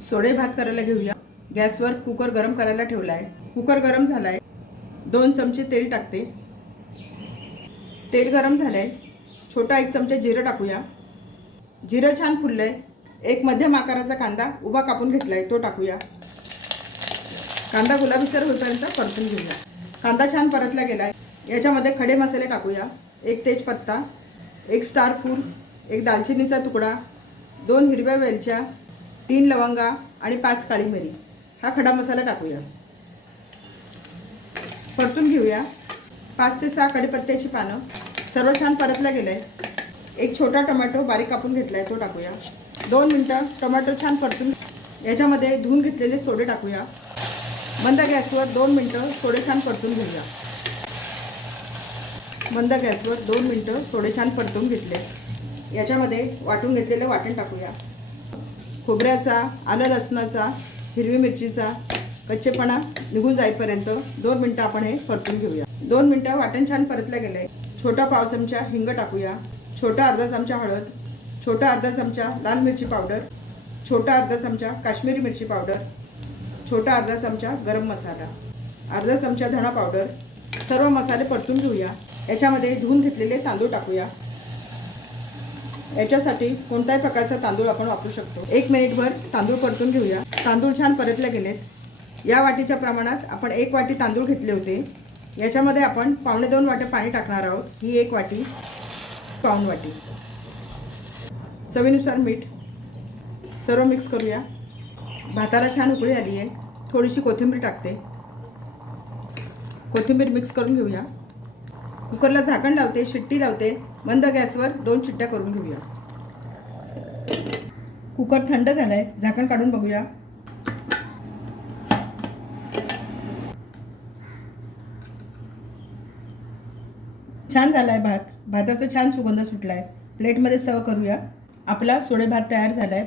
सोडे भात करायला घेऊया। गॅसवर कुकर गरम करायला ठेवला आहे। कुकर गरम झाला आहे। 2 चमचे तेल टाकते। तेल गरम झालं आहे। छोटा 1 चमचा जिरं टाकूया। जिरं छान फुललं आहे। एक मध्यम आकाराचा कांदा उभा कापून घेतला आहे, तो टाकूया। कांदा गुलाबीसर होईपर्यंत परतून घेऊया। कांदा छान परतला गेला आहे। याच्यामध्ये खडे मसाले टाकूया। 1 तेजपत्ता, 1 स्टार फूल, 1 दालचिनीचा तुकडा, 2 हिरव्या वेलच्या, 3 लवंगा आणि 5 काळी मिरी हा खडा मसाला टाकूया। परतून घेऊया। 5 ते 6 कढीपत्त्याची पानं सर्व छान परतलं गेलं आहे। 1 छोटा टोमॅटो बारीक कापून घेतला आहे, तो टाकूया। 2 मिनिटं टोमॅटो छान परतून याच्यामध्ये धुवून घेतलेले सोडे टाकूया। मंद गॅसवर 2 मिनिटं सोडे छान परतून घेऊया। मंद गॅसवर 2 मिनिटं सोडे छान परतून घेतले। याच्यामध्ये वाटून घेतलेले वाटण टाकूया। खोबऱ्याचा, आलं लसणाचा, हिरवी मिरचीचा कच्चेपणा निघून जाईपर्यंत 2 मिनिटं आपण हे परतून घेऊया। 2 मिनिटं वाटण छान परतलं गेलंय। छोटा पाव चमचा हिंग टाकूया। छोटा अर्धा चमचा हळद, छोटा अर्धा चमचा लाल मिरची पावडर, छोटा अर्धा चमचा काश्मीरी मिरची पावडर, छोटा अर्धा चमचा गरम मसाला, अर्धा चमचा धणा पावडर सर्व मसाले परतून घेऊया। याच्यामध्ये धुवून घेतलेले तांदूळ टाकूया। याच्यासाठी कोणत्याही प्रकारचा तांदूळ आपण वापरू शकतो। 1 मिनिटभर तांदूळ परतून घेऊया। तांदूळ छान परतले गेलेत। या वाटीच्या प्रमाणात आपण 1 वाटी तांदूळ घेतले होते। याच्यामध्ये आपण 1.25 वाट्या पाणी टाकणार आहोत। ही 1 वाटी, पाऊण वाटी। चवीनुसार मीठ सर्व मिक्स करूया। भाताला छान उकळी आली आहे। थोडीशी कोथिंबीर टाकते। कोथिंबीर मिक्स करून घेऊया। कुकरला झाकण लावते, शिट्टी लावते। मंद गॅसवर 2 शिट्ट्या करून घेऊया। कुकर थंड झालाय, झाकण काढून बघूया। छान झालाय भात। भाताचा छान सुगंध सुटलाय। प्लेटमध्ये सर्व करूया। आपला सोडे भात तयार झालाय।